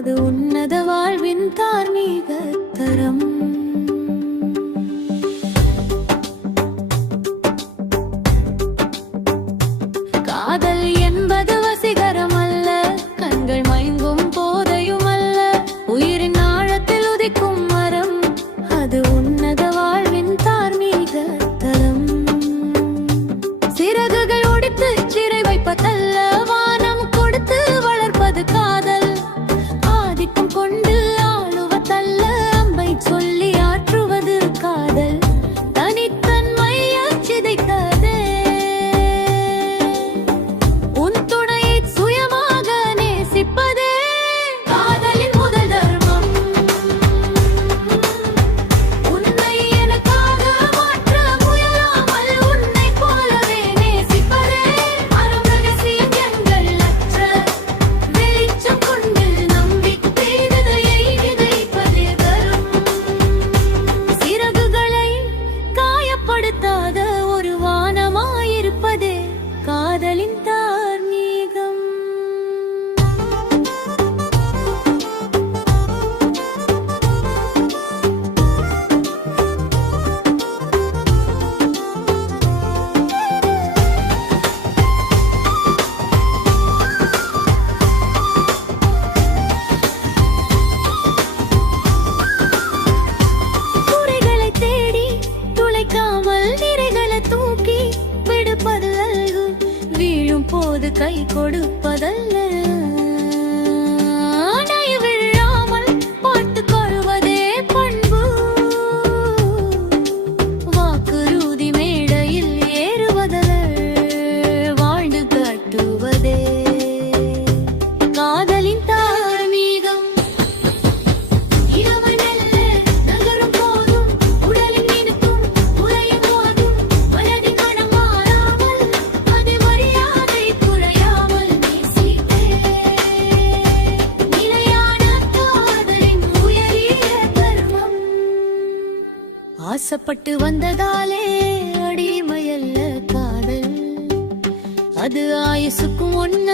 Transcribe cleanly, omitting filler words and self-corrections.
அது உன்னத வாழ்வின் தார்மீக தரம். காதல் என்பது வசீகரம் அல்ல, கண்கள் மயங்கும் போதையும் அல்ல, உயிரின் ஆழத்தில் உதிக்கும் மரம். அது உன்னத வாழ்வின் தார்மீக தரம். சிறகுகள் ஒடித்து சிறை வைப்பதல்ல, வானம் கொடுத்து வளர்ப்பது காதல். ஆதிக்கம் கொண்டு ஆளுவதல்ல, அம்பை சொல்லி ஆற்றுவது காதல். தனித்தன்மையை சிதைத்ததே உன் துணையை சுயமாக நேசிப்பதே காதலின் முதல் தர்மம். உன்னை எனக்காக மாற்ற முயலாமல் உன்னை போலவே நேசிப்பதே அறம். ரகசியம் எங்கள் அற்ற வெளிச்சம் கொண்டு நம்பிக்கை விதையை விதைப்பதே தரும். சிறகுகளை காயப்படுத்தாத ஒரு வானமாயிருப்பதே காதலின் தார்மீகம். குறைகளை தேடி துளைக்காமல் நிறைகளை தூக்கி விடுப்பது அல்கு, வீழும் போது கை கொடுப்பதல்ல. அணை விழாமல் பார்த்துக் கொள்வதே பண்பு, வாக்குறுதி மேடையில் ஏறுவதல்ல, வாழ்ந்து காட்டுவதே காதலின் தார்மீகம். இரவு மெல்ல நகரும் போதும் உடலின் மினுக்கும் உறையும் போதும் மனதின் மனம் மாறாமல் அது மரியாதை குறையாமல் நேசித்தே நிலையான காதலின் உயரிய தர்மம். ஆசைப்பட்டு வந்ததாலே அடிமையல்ல காதல், அது ஆயுசுக்கும் ஒன்ன